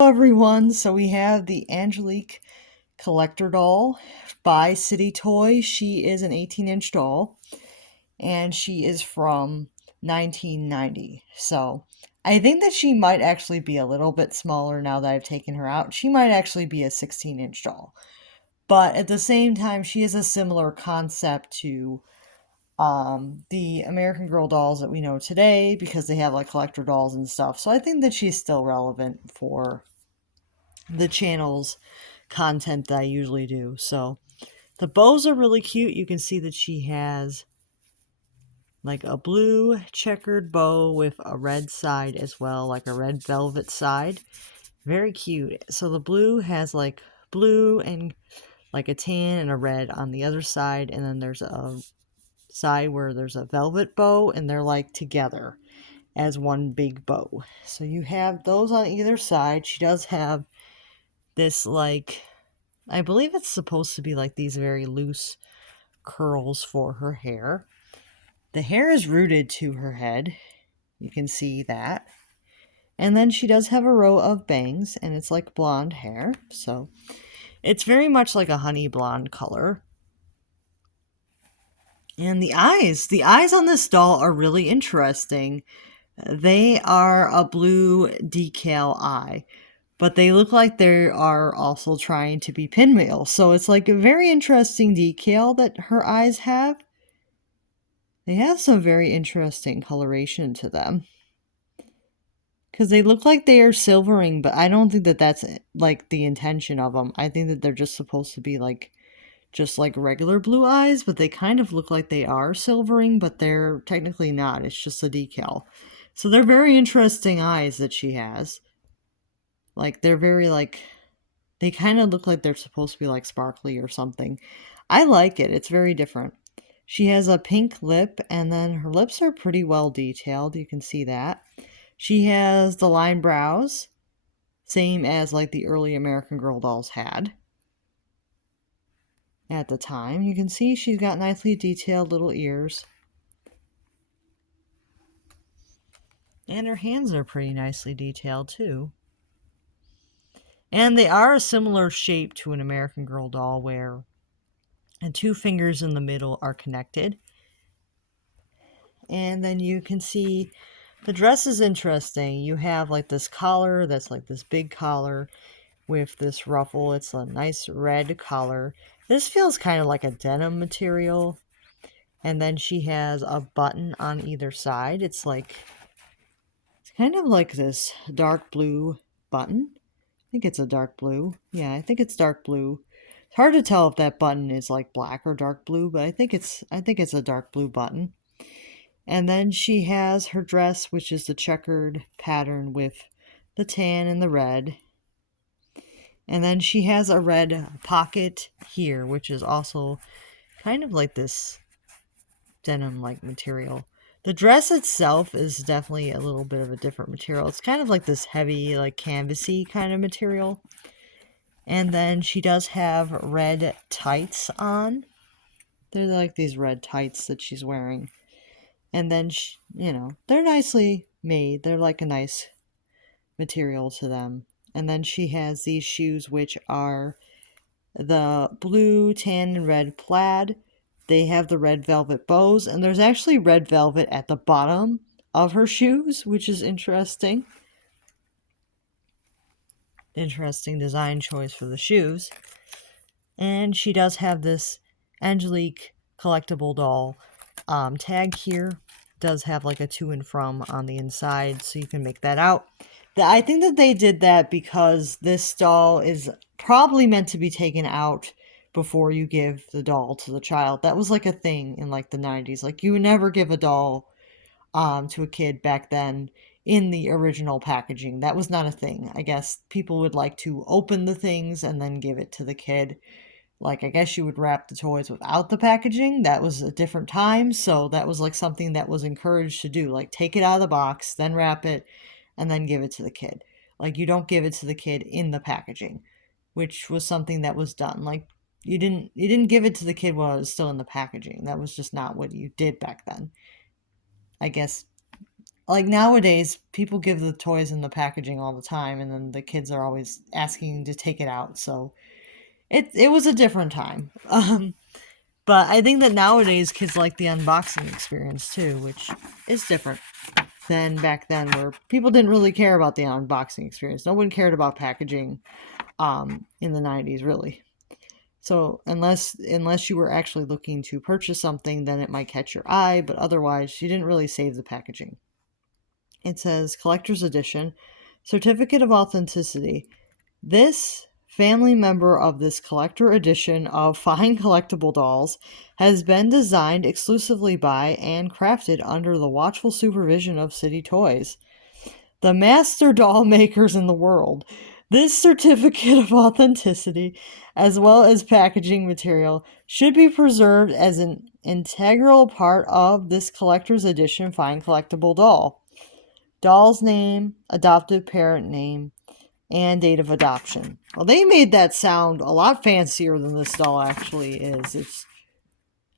Hello everyone, so we have the Angelique collector doll by City Toy. She is an 18-inch doll and she is from 1990. So I think that she might actually be a little bit smaller now that I've taken her out. She might actually be a 16-inch doll. But at the same time, she is a similar concept to the American Girl dolls that we know today because they have like collector dolls and stuff. So I think that she's still relevant for the channel's content that I usually do. So the bows are really cute. You can see that she has like a blue checkered bow with a red side as well, like a red velvet side. Very cute. So the blue has like blue and like a tan and a red on the other side, and then there's a side where there's a velvet bow and they're like together as one big bow. So you have those on either side. She does have this like, I believe it's supposed to be like these very loose curls for her hair. The hair is rooted to her head. You can see that. And then she does have a row of bangs, and it's like blonde hair. So it's very much like a honey blonde color. And the eyes on this doll are really interesting. They are a blue decal eye, but they look like they are also trying to be pinwheel. So it's like a very interesting decal that her eyes have. They have some very interesting coloration to them. Because they look like they are silvering, but I don't think that that's like the intention of them. I think that they're just supposed to be like just like regular blue eyes, but they kind of look like they are silvering, but they're technically not. It's just a decal. So they're very interesting eyes that she has. Like they're very like, they kind of look like they're supposed to be like sparkly or something. I like it. It's very different. She has a pink lip, and then her lips are pretty well detailed. You can see that. She has the line brows, same as like the early American Girl dolls had at the time. You can see she's got nicely detailed little ears. And her hands are pretty nicely detailed too. And they are a similar shape to an American Girl doll where the two fingers in the middle are connected. And then you can see the dress is interesting. You have like this collar that's like this big collar with this ruffle. It's a nice red collar. This feels kind of like a denim material. And then she has a button on either side. It's kind of like this dark blue button. I think it's a dark blue. Yeah, I think it's dark blue. It's hard to tell if that button is like black or dark blue, but I think it's a dark blue button. And then she has her dress, which is the checkered pattern with the tan and the red. And then she has a red pocket here, which is also kind of like this denim-like material. The dress itself is definitely a little bit of a different material. It's kind of like this heavy, like canvasy kind of material. And then she does have red tights on. They're like these red tights that she's wearing. And then, they're nicely made. They're like a nice material to them. And then she has these shoes, which are the blue, tan, and red plaid. They have the red velvet bows, and there's actually red velvet at the bottom of her shoes, which is interesting. Interesting design choice for the shoes. And she does have this Angelique collectible doll tag here. Does have like a to and from on the inside, so you can make that out. I think that they did that because this doll is probably meant to be taken out before you give the doll to the child. That was like a thing in like the 90s. Like you would never give a doll to a kid back then in the original packaging. That was not a thing. I guess people would like to open the things and then give it to the kid. Like, I guess you would wrap the toys without the packaging. That was a different time, so that was like something that was encouraged to do. Like, take it out of the box, then wrap it, and then give it to the kid. Like, you don't give it to the kid in the packaging, which was something that was done. Like, you didn't give it to the kid while it was still in the packaging. That was just not what you did back then. I guess like nowadays people give the toys in the packaging all the time, and then the kids are always asking to take it out. So it was a different time. But I think that nowadays kids like the unboxing experience too, which is different than back then, where people didn't really care about the unboxing experience. No one cared about packaging in the 90s, really. So unless you were actually looking to purchase something, then it might catch your eye, but otherwise you didn't really save the packaging. It says collector's edition, certificate of authenticity. This family member of this collector edition of fine collectible dolls has been designed exclusively by and crafted under the watchful supervision of City Toys, the master doll makers in the world. This certificate of authenticity, as well as packaging material, should be preserved as an integral part of this collector's edition fine collectible doll. Doll's name, adoptive parent name, and date of adoption. Well, they made that sound a lot fancier than this doll actually is.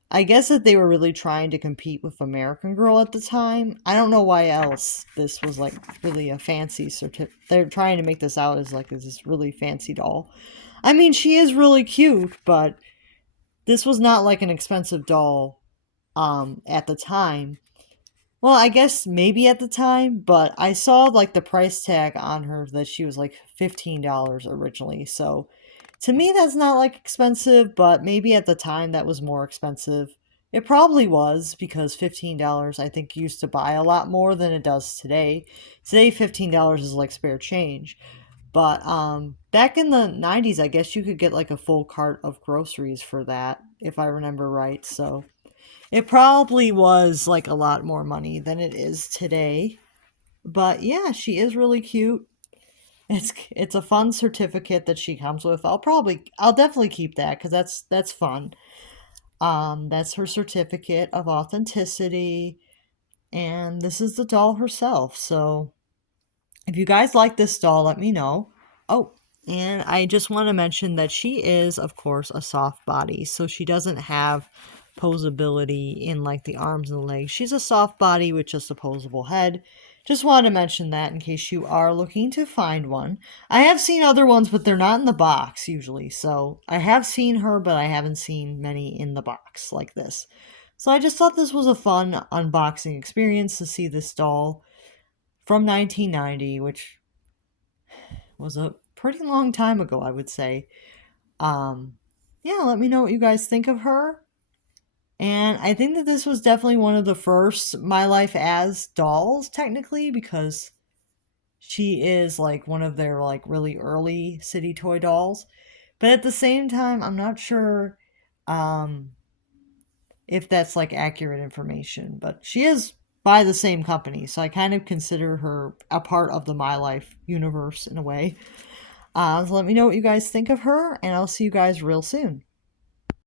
I guess that they were really trying to compete with American Girl at the time. I don't know why else this was like really a fancy certificate. They're trying to make this out as like this really fancy doll. I mean, she is really cute, but this was not like an expensive doll at the time. Well, I guess maybe at the time, but I saw like the price tag on her that she was like $15 originally. So to me, that's not like expensive, but maybe at the time that was more expensive. It probably was because $15 I think used to buy a lot more than it does today. Today, $15 is like spare change. But back in the 90s, I guess you could get like a full cart of groceries for that, if I remember right. So it probably was like a lot more money than it is today. But yeah, she is really cute. It's a fun certificate that she comes with. I'll definitely keep that because that's fun. That's her certificate of authenticity, and this is the doll herself. So if you guys like this doll, let me know. Oh, and I just want to mention that she is, of course, a soft body, so she doesn't have posability in like the arms and the legs. She's a soft body with just a posable head. Just wanted to mention that in case you are looking to find one. I have seen other ones, but they're not in the box usually. So I have seen her, but I haven't seen many in the box like this. So I just thought this was a fun unboxing experience to see this doll from 1990, which was a pretty long time ago, I would say. Um, yeah, let me know what you guys think of her. And I think that this was definitely one of the first My Life as dolls, technically, because she is like one of their like really early City Toy dolls. But at the same time, I'm not sure um, if that's like accurate information. But she is by the same company, so I kind of consider her a part of the My Life universe in a way. So let me know what you guys think of her, and I'll see you guys real soon.